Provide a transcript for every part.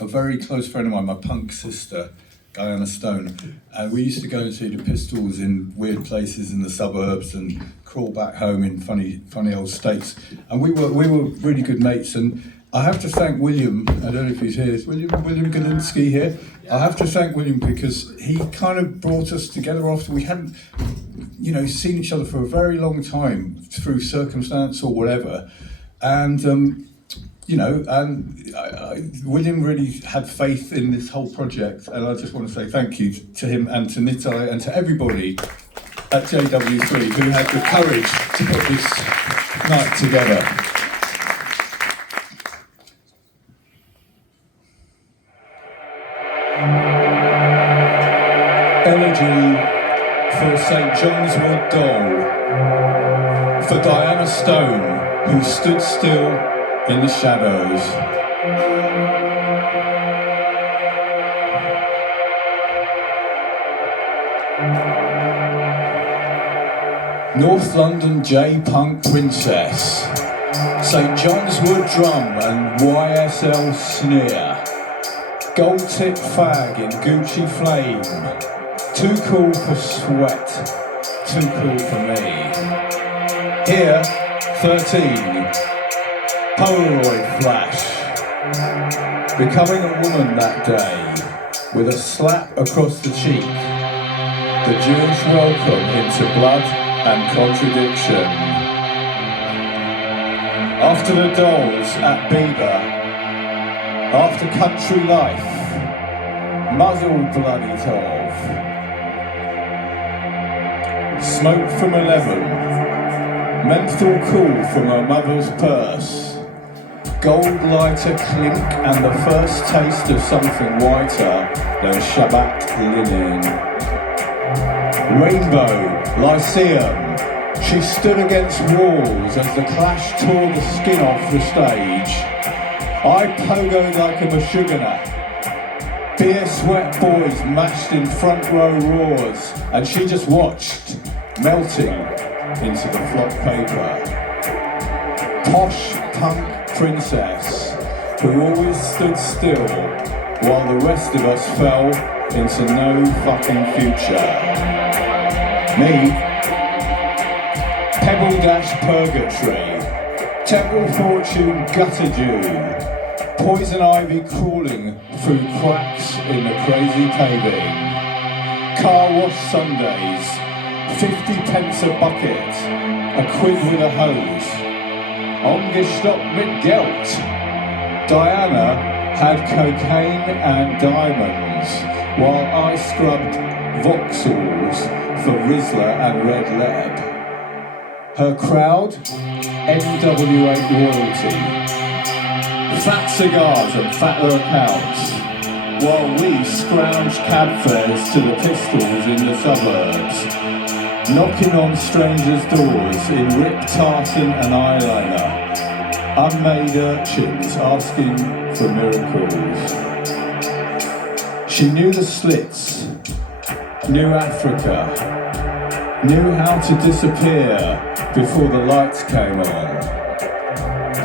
a very close friend of mine, my punk sister, Diana Stone, and we used to go and see the Pistols in weird places in the suburbs and crawl back home in funny old states. And we were really good mates. And I have to thank William. I don't know if he's here. Is William Galinsky here? I have to thank William because he kind of brought us together after we hadn't, seen each other for a very long time through circumstance or whatever. And William really had faith in this whole project, and I just want to say thank you to him and to Nitai and to everybody at JW3 who had the courage to put this night together. Elegy for St. John's Wood Doll, for Diana Stone, who stood still in the shadows. North London J-Punk Princess, St. John's Wood Drum and YSL Sneer, Gold Tip Fag in Gucci Flame, too cool for sweat, too cool for me. Here, 13. Polaroid flash, becoming a woman that day, with a slap across the cheek, the Jewish welcome into blood and contradiction. After the dolls at Bieber, after country life, muzzle bloody tov, smoke from 11, menthol cool from her mother's purse, gold lighter clink and the first taste of something whiter than Shabbat linen. Rainbow, Lyceum, she stood against walls as the Clash tore the skin off the stage. I pogoed like a Meshuggah. Beer sweat boys mashed in front row roars, and she just watched, melting into the flock paper. Posh punk princess who always stood still while the rest of us fell into no fucking future. Me, Pebble Dash Purgatory, Temple Fortune Gutter Jew, Poison Ivy crawling through cracks in the crazy paving, Car Wash Sundays, 50 pence a bucket, a quid with a hose, Ongestoppt mit Geld. Diana had cocaine and diamonds, while I scrubbed Vauxhalls for Rizla and Red Leb. Her crowd, NW8 royalty, fat cigars and fatter accounts, while we scrounged cab fares to the Pistols in the suburbs, knocking on strangers' doors in ripped tartan and eyeliner, unmade urchins asking for miracles. She knew the slits, knew Africa, knew how to disappear before the lights came on,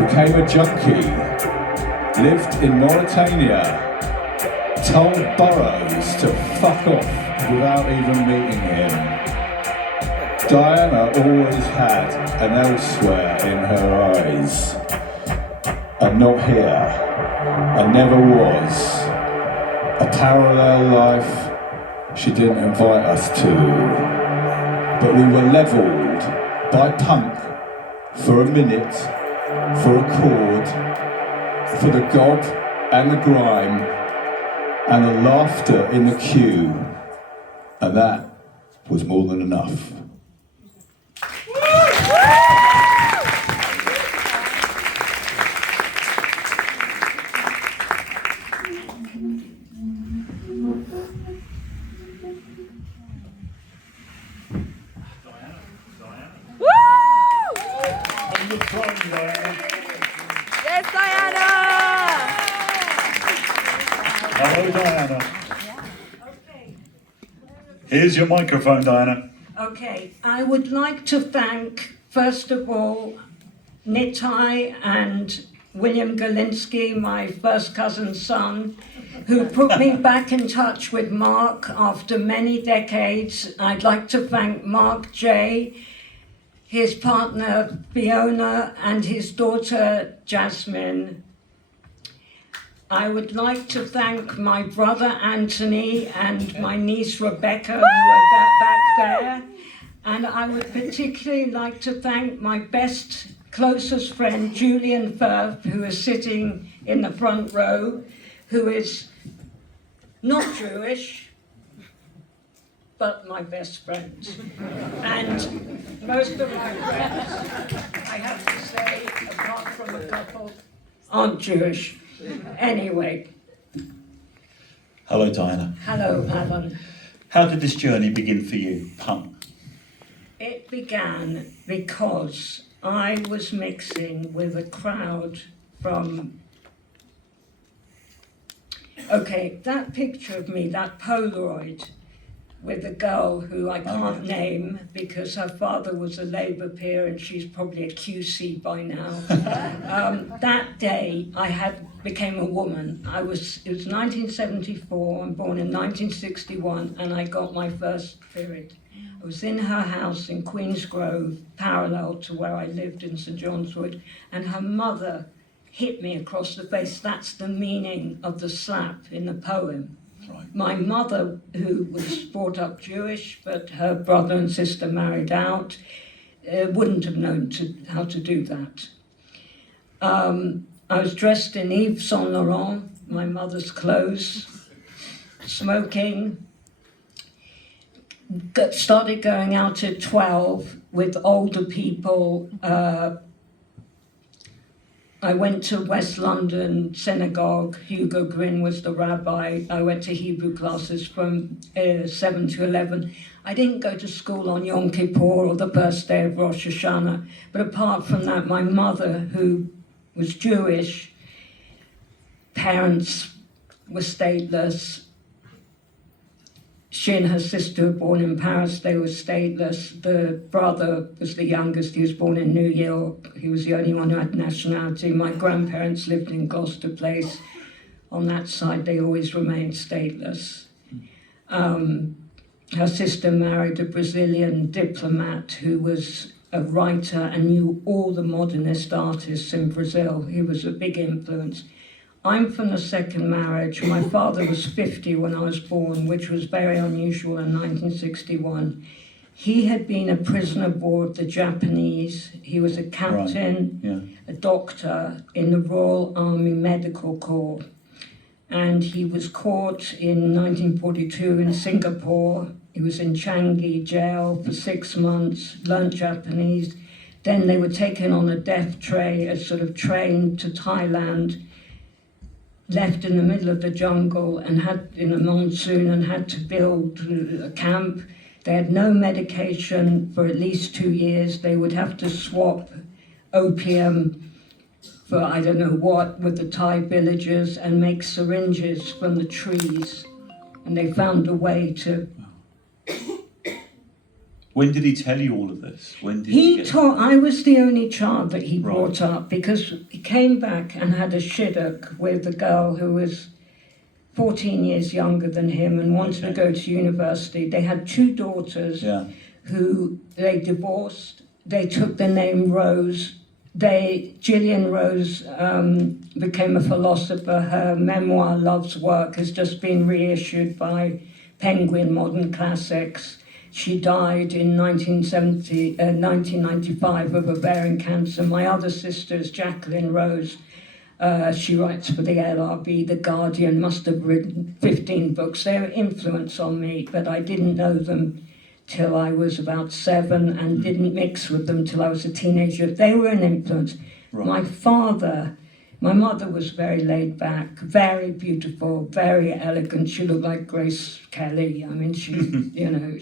became a junkie, lived in Mauritania, told Burroughs to fuck off without even meeting him. Diana always had an elsewhere in her eyes, and not here, and never was. A parallel life she didn't invite us to, but we were levelled by punk for a minute, for a chord, for the gob and the grime, and the laughter in the queue, and that was more than enough. Yes, Diana! Hello, Diana. Here's your microphone, Diana. Okay, I would like to thank, first of all, Nitai and William Galinsky, my first cousin's son, who put me back in touch with Mark after many decades. I'd like to thank Mark J., his partner Fiona, and his daughter Jasmine. I would like to thank my brother Anthony and my niece Rebecca, who are back there. And I would particularly like to thank my closest friend, Julian Firth, who is sitting in the front row, who is not Jewish, but my best friend. And most of my friends, I have to say, apart from a couple, aren't Jewish. Anyway. Hello, Diana. Hello, Alan. How did this journey begin for you, punk? It began because I was mixing with a crowd from... Okay, that picture of me, that Polaroid, with a girl who I can't name because her father was a Labour peer and she's probably a QC by now. That day I became a woman. It was 1974, I'm born in 1961, and I got my first period. I was in her house in Queen's Grove, parallel to where I lived in St John's Wood, and her mother hit me across the face. That's the meaning of the slap in the poem. Right. My mother, who was brought up Jewish, but her brother and sister married out, wouldn't have known how to do that. I was dressed in Yves Saint Laurent, my mother's clothes, smoking. Started going out at 12 with older people. I went to West London Synagogue. Hugo Gryn was the rabbi. I went to Hebrew classes from 7 to 11. I didn't go to school on Yom Kippur or the first day of Rosh Hashanah. But apart from that, my mother, who was Jewish, parents were stateless. She and her sister were born in Paris, they were stateless. The brother was the youngest, he was born in New York. He was the only one who had nationality. My grandparents lived in Gloucester Place. On that side, they always remained stateless. Her sister married a Brazilian diplomat who was a writer and knew all the modernist artists in Brazil. He was a big influence. I'm from the second marriage. My father was 50 when I was born, which was very unusual in 1961. He had been a prisoner of war of the Japanese. He was a captain, a doctor in the Royal Army Medical Corps. And he was caught in 1942 in Singapore. He was in Changi jail for 6 months, learned Japanese. Then they were taken on a death tray, a sort of train to Thailand, left in the middle of the jungle and had in a monsoon and had to build a camp. They had no medication for at least 2 years. They would have to swap opium for I don't know what with the Thai villagers and make syringes from the trees. And they found a way to... When did he tell you all of this? When did I was the only child that he brought up because he came back and had a shidduch with a girl who was 14 years younger than him and wanted to go to university. They had 2 daughters who they divorced. They took the name Rose. Gillian Rose became a philosopher. Her memoir, Love's Work, has just been reissued by Penguin Modern Classics. She died in 1995 of ovarian cancer. My other sister is Jacqueline Rose. She writes for the LRB, The Guardian, must have written 15 books. They were influence on me, but I didn't know them till I was about 7 and didn't mix with them till I was a teenager. They were an influence. Right. My mother was very laid back, very beautiful, very elegant. She looked like Grace Kelly. I mean, she,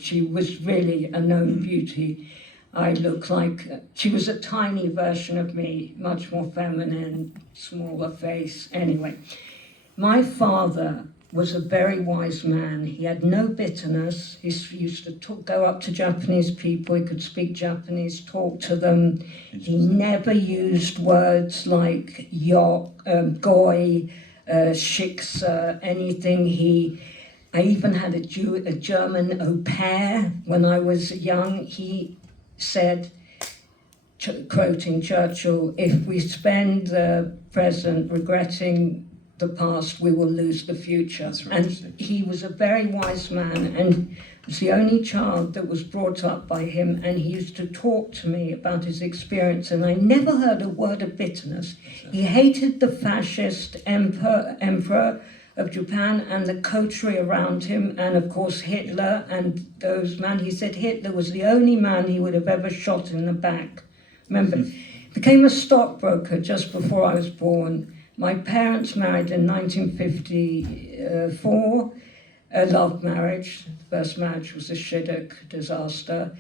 she was really a known beauty. I looked like, she was a tiny version of me, much more feminine, smaller face. Anyway, my father was a very wise man. He had no bitterness. He used to go up to Japanese people. He could speak Japanese, talk to them. He never used words like goi, shiksa, anything. I even had a German au pair when I was young. He said, quoting Churchill, "If we spend the present regretting the past, we will lose the future." That's right. And he was a very wise man, and was the only child that was brought up by him, and he used to talk to me about his experience, and I never heard a word of bitterness. He hated the fascist emperor of Japan and the coterie around him, and of course Hitler and those men. He said Hitler was the only man he would have ever shot in the back. Remember, became a stockbroker just before I was born. My parents married in 1954, a love marriage. The first marriage was a shidduch disaster.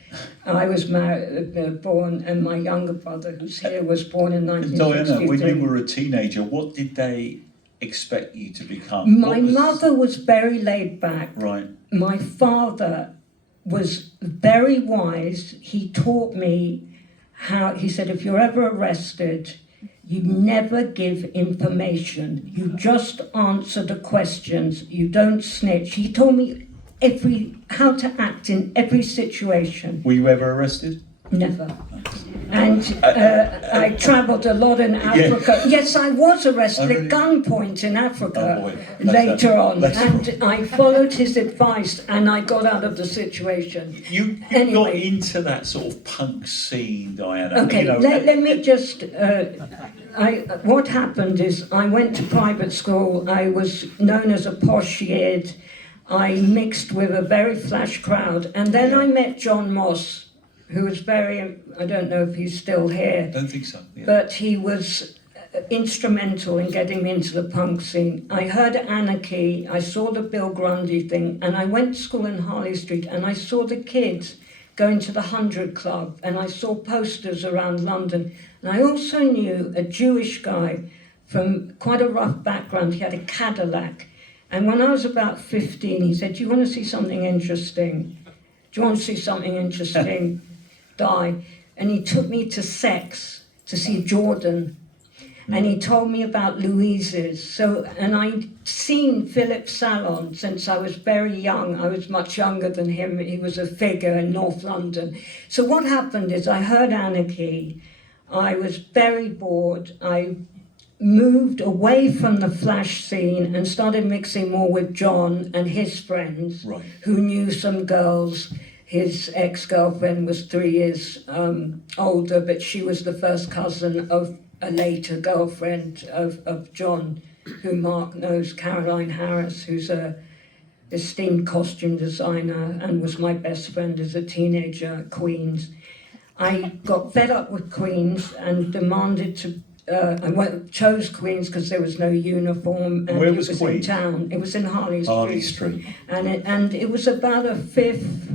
I was born, and my younger brother, who's here, was born in 1963. Diana, when you were a teenager, what did they expect you to become? My mother was very laid back. Right. My father was very wise. He taught me how, he said, if you're ever arrested, you never give information. You just answer the questions. You don't snitch. He told me how to act in every situation. Were you ever arrested? Never. And I travelled a lot in Africa. Yes, I was arrested at gunpoint in Africa later on. And I followed his advice and I got out of the situation. You Anyway. got into that sort of punk scene, Diana. Okay, let me just... what happened is I went to private school. I was known as a posh yid. I mixed with a very flash crowd. And then I met John Moss, who was very, I don't know if he's still here. Don't think so. Yeah. But he was instrumental in getting me into the punk scene. I heard Anarchy, I saw the Bill Grundy thing, and I went to school in Harley Street, and I saw the kids going to the 100 Club, and I saw posters around London. And I also knew a Jewish guy from quite a rough background. He had a Cadillac. And when I was about 15, he said, "Do you want to see something interesting? Do you want to see something interesting? Die." And he took me to Sex to see Jordan. And he told me about Louise's. And I'd seen Philip Salon since I was very young. I was much younger than him. He was a figure in North London. So what happened is I heard Anarchy. I was very bored. I moved away from the flash scene and started mixing more with John and his friends, Right. who knew some girls. His ex-girlfriend was 3 years older, but she was the first cousin of a later girlfriend of John, who Mark knows, Caroline Harris, who's a esteemed costume designer and was my best friend as a teenager at Queen's. I got fed up with Queen's and demanded to chose Queen's because there was no uniform, and Where it was was Queen's? in town. It was in Harley Street. Harley Street. And it was about a fifth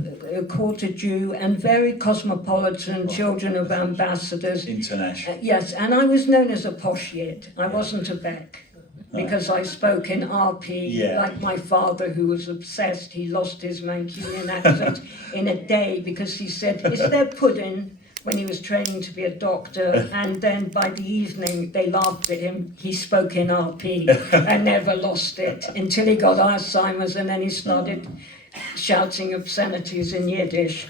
quarter Jew and very cosmopolitan, children of ambassadors. International. Yes, and I was known as a posh yid. I wasn't a Beck because I spoke in RP like my father, who was obsessed. He lost his Mancunian accent in a day because he said, "Is there pudding?" when he was training to be a doctor, and then by the evening they laughed at him. He spoke in RP and never lost it until he got Alzheimer's, and then he started shouting obscenities in Yiddish.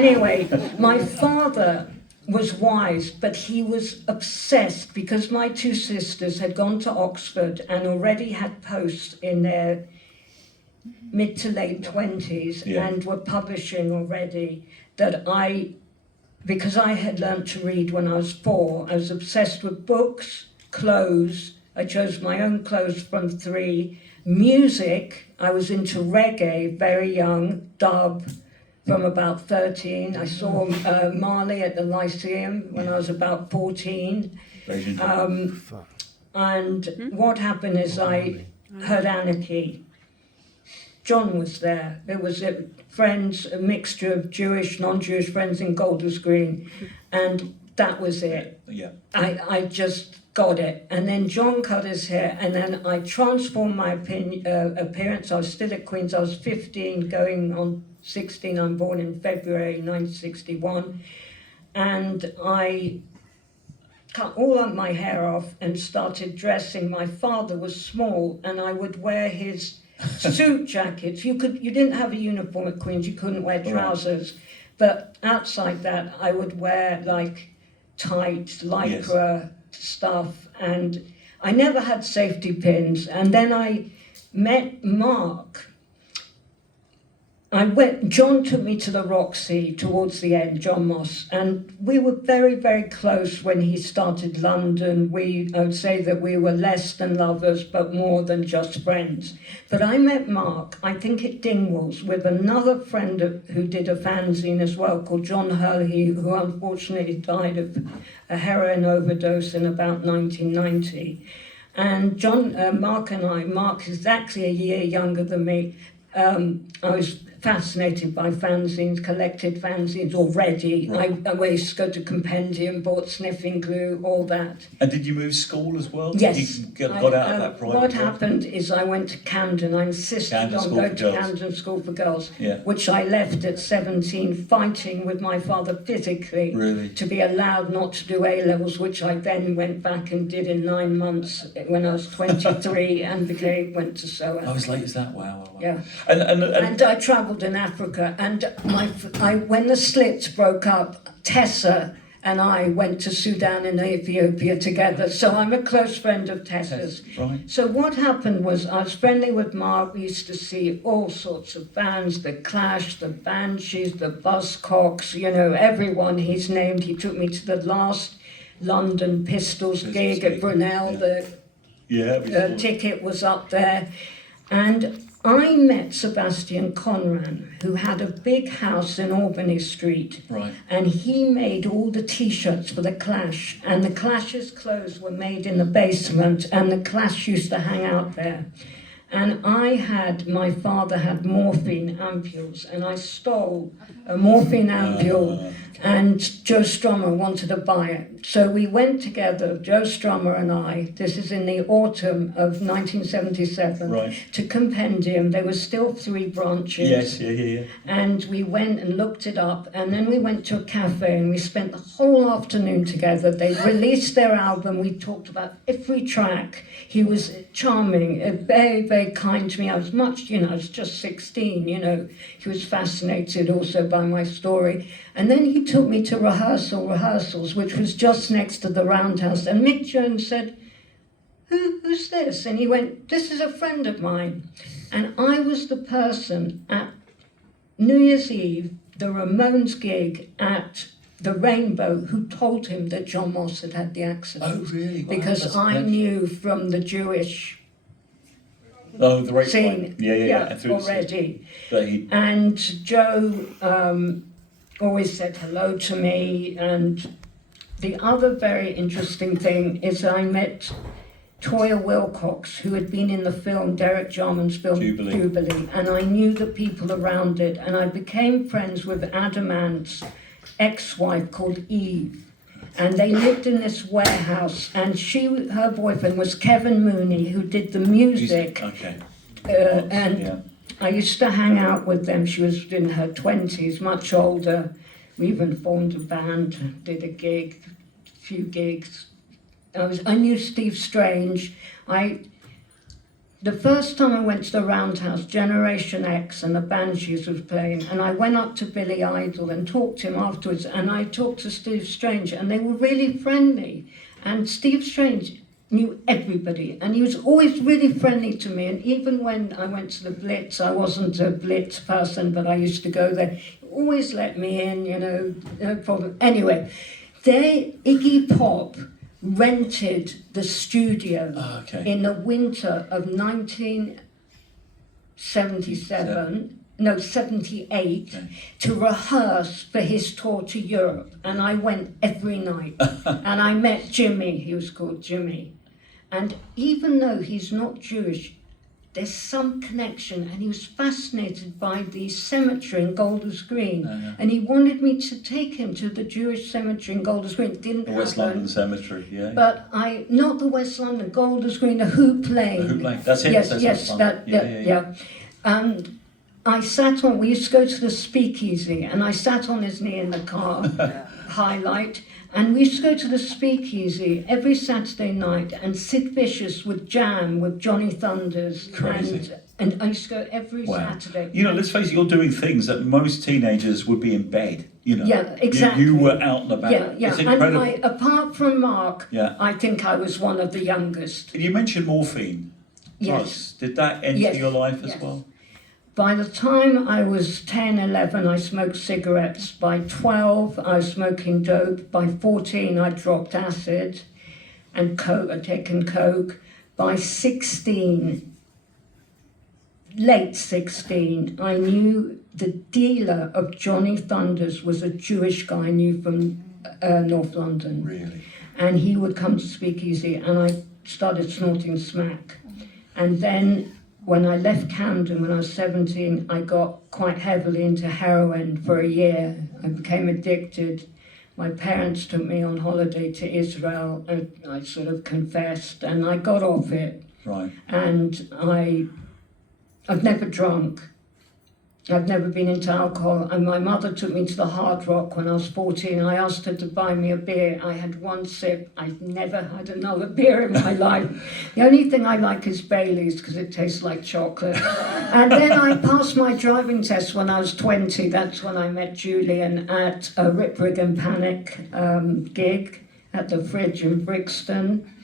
Anyway, my father was wise, but he was obsessed because my 2 sisters had gone to Oxford and already had posts in their mid to late 20s and were publishing already, that because I had learnt to read when I was 4, I was obsessed with books, clothes. I chose my own clothes from 3. Music, I was into reggae very young, dub from about 13. I saw Marley at the Lyceum when I was about 14. And what happened is I heard Anarchy. John was there. There was friends, a mixture of Jewish, non-Jewish friends in Golders Green, and that was it. Yeah. I just got it. And then John cut his hair, and then I transformed my appearance. I was still at Queen's. I was 15, going on 16. I'm born in February 1961. And I cut all of my hair off and started dressing. My father was small, and I would wear his suit jackets. You didn't have a uniform at Queen's. You couldn't wear trousers. But outside that, I would wear like tight lycra stuff, and I never had safety pins. And then I met Mark. John took me to the Roxy towards the end, John Moss, and we were very, very close when he started London. I would say that we were less than lovers, but more than just friends. But I met Mark, I think at Dingwalls, with another friend who did a fanzine as well, called John Hurley, who unfortunately died of a heroin overdose in about 1990. And Mark is actually a year younger than me. I was fascinated by fanzines, collected fanzines already. Right. I used to go to Compendium, bought sniffing glue, all that. And did you move school as well? Yes. You got out of that private What world? happened is I went to Camden. I insisted Camden on School going for to Girls. Camden School for Girls, Yeah. which I left at 17, fighting with my father physically Really? to be allowed not to do A-levels, which I then went back and did in 9 months when I was 23 and went to SOA. Oh, as late as that? Wow. Yeah. And I travelled in Africa, and when the slits broke up, Tessa and I went to Sudan and Ethiopia together. So I'm a close friend of Tessa's. Right. So what happened was I was friendly with Mark. We used to see all sorts of bands, the Clash, the Banshees, the Buzzcocks, everyone he's named. He took me to the last London Pistols gig at Brunel. The ticket was up there. And I met Sebastian Conran, who had a big house in Albany Street. Right. And he made all the T-shirts for the Clash. And the Clash's clothes were made in the basement, and the Clash used to hang out there. And my father had morphine ampules, and I stole a morphine ampule, and Joe Strummer wanted to buy it. So we went together, Joe Strummer and I, this is in the autumn of 1977, Right. to Compendium. There were still 3 branches. Yes, yeah. And we went and looked it up, and then we went to a cafe and we spent the whole afternoon together. They released their album. We talked about every track. He was charming, very, very kind to me. I was I was just 16, He was fascinated also by my story. And then he took me to rehearsals, which was just next to the Roundhouse. And Mick Jones said, who's this? And he went, this is a friend of mine. And I was the person at New Year's Eve, the Ramones gig at the Rainbow, who told him that John Moss had the accident. Oh, really? Wow, Because I knew from the Jewish the right scene Yeah. already. He, And Joe always said hello to me. And the other very interesting thing is I met Toya Wilcox, who had been in the film, Derek Jarman's film, Jubilee, and I knew the people around it, and I became friends with Adam Ant's ex-wife called Eve, and they lived in this warehouse, and her boyfriend was Kevin Mooney, who did the music. Okay. I used to hang out with them. She was in her 20s, much older. We even formed a band, did a few gigs. I knew Steve Strange. The first time I went to the Roundhouse, Generation X and the Banshees was playing, and I went up to Billy Idol and talked to him afterwards, and I talked to Steve Strange, and they were really friendly. And Steve Strange knew everybody, and he was always really friendly to me. And even when I went to the Blitz, I wasn't a Blitz person, but I used to go there. He always let me in, no problem. Anyway, Iggy Pop rented the studio in the winter of 78, to rehearse for his tour to Europe. And I went every night. And I met Jimmy, he was called Jimmy. And even though he's not Jewish, there's some connection, and he was fascinated by the cemetery in Golders Green, and he wanted me to take him to the Jewish cemetery in Golders Green. It didn't The West happen, London Cemetery, yeah. but not the West London, Golders Green, the Hoop Lane. The Hoop Lane, that's it. Yes, that's yes, West that, London. yeah. And I sat on. We used to go to the Speakeasy, and I sat on his knee in the car, highlight. And we used to go to the Speakeasy every Saturday night, and Sid Vicious would jam with Johnny Thunders. Crazy. And I used to go every Wow. Saturday. You know, let's face it, you're doing things that most teenagers would be in bed, you know. Yeah, exactly. You were out and about. Yeah, yeah. It's And incredible. apart from Mark, Yeah. I think I was one of the youngest. You mentioned morphine. Yes. Drugs. Did that enter Yes, your life as yes. well? By the time I was 10, 11, I smoked cigarettes. By 12, I was smoking dope. By 14, I dropped acid and coke. I'd taken coke. By 16, late 16, I knew the dealer of Johnny Thunders was a Jewish guy I knew from North London. Really? And he would come to Speakeasy, and I started snorting smack. And then when I left Camden when I was 17, I got quite heavily into heroin for a year. I became addicted. My parents took me on holiday to Israel, and I sort of confessed, and I got off it. Right. And I've never drunk. I've never been into alcohol, and my mother took me to the Hard Rock when I was 14. I asked her to buy me a beer. I had one sip. I've never had another beer in my life. The only thing I like is Baileys because it tastes like chocolate. And then I passed my driving test when I was 20. That's when I met Julian at a Rip Rig and Panic gig at the Fridge in Brixton.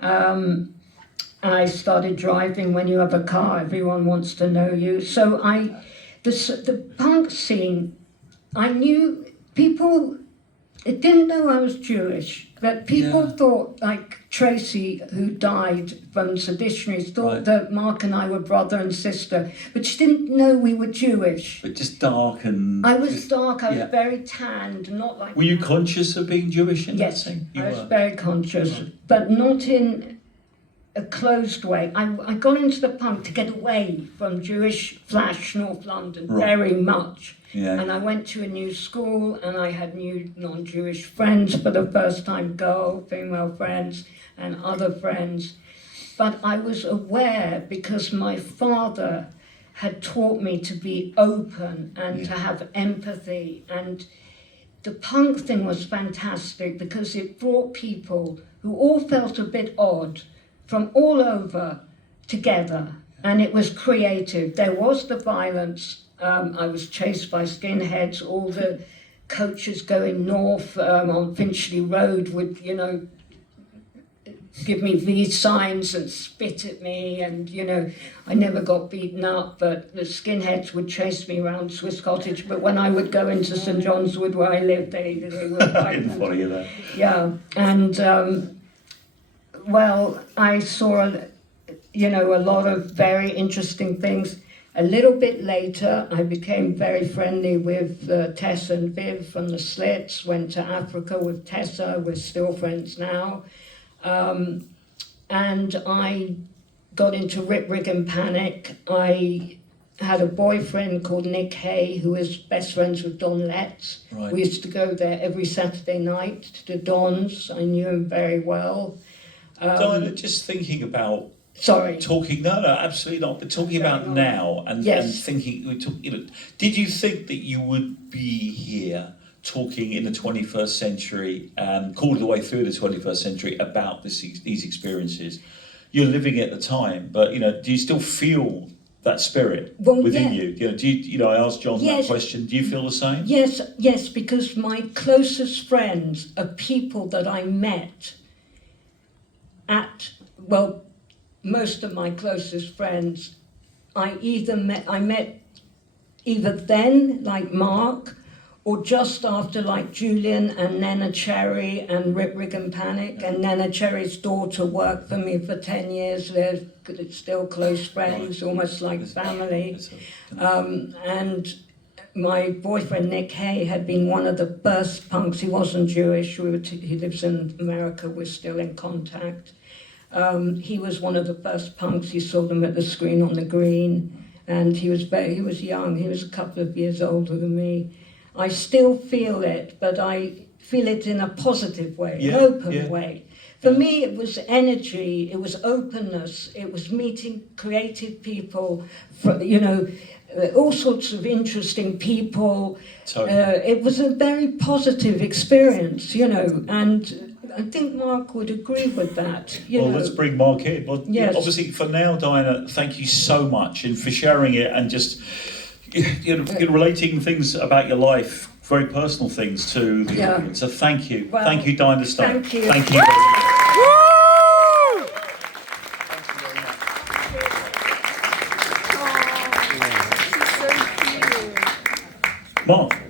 I started driving. When you have a car, everyone wants to know you. So the punk scene, I knew people, it didn't know I was Jewish, but people thought, like Tracy, who died from seditionaries, thought that Mark and I were brother and sister, but she didn't know we were Jewish. But just dark and... I was dark, I was very tanned, not like... Were you conscious of being Jewish in Yes, that scene? I was very conscious, but not in a closed way. I got into the punk to get away from Jewish flash North London very much. Yeah. And I went to a new school, and I had new non-Jewish friends for the first time, female friends, and other friends. But I was aware because my father had taught me to be open and to have empathy. And the punk thing was fantastic because it brought people who all felt a bit odd from all over together, and it was creative. There was the violence. I was chased by skinheads, all the coaches going north on Finchley Road would, give me V signs and spit at me, and, I never got beaten up, but the skinheads would chase me around Swiss Cottage, but when I would go into St John's Wood where I lived, they were I didn't follow you there. Yeah, and well, I saw, a lot of very interesting things. A little bit later, I became very friendly with Tessa and Viv from the Slits, went to Africa with Tessa, we're still friends now. And I got into Rip Rig and Panic. I had a boyfriend called Nick Hay, who was best friends with Don Letts. Right. We used to go there every Saturday night to Don's. I knew him very well. Diana, just thinking about Sorry. talking, no, absolutely not. But talking about now and thinking, did you think that you would be here talking in the 21st century and all the way through the 21st century about these experiences? You're living at the time, but do you still feel that spirit within you? I asked John that question. Do you feel the same? Yes, because my closest friends are people that I met most of my closest friends, I met either then, like Mark, or just after, like Julian and Nana Cherry and Rip Rig and Panic. And Nana Cherry's daughter worked for me for 10 years. They're still close friends, almost like family. And my boyfriend, Nick Hay, had been one of the first punks. He wasn't Jewish. He lives in America. We're still in contact. He was one of the first punks. He saw them at the screen on the green, and he was young. He was a couple of years older than me. I still feel it, but I feel it in a positive way, an open way. For me, it was energy, it was openness, it was meeting creative people, all sorts of interesting people. Totally. It was a very positive experience, and I think Mark would agree with that. Let's bring Mark in. Well, yes. Obviously, for now, Diana, thank you so much and for sharing it and just relating things about your life, very personal things to the audience. So thank you. Well, thank you, Diana Stone. thank you. Thank you very much. Mark.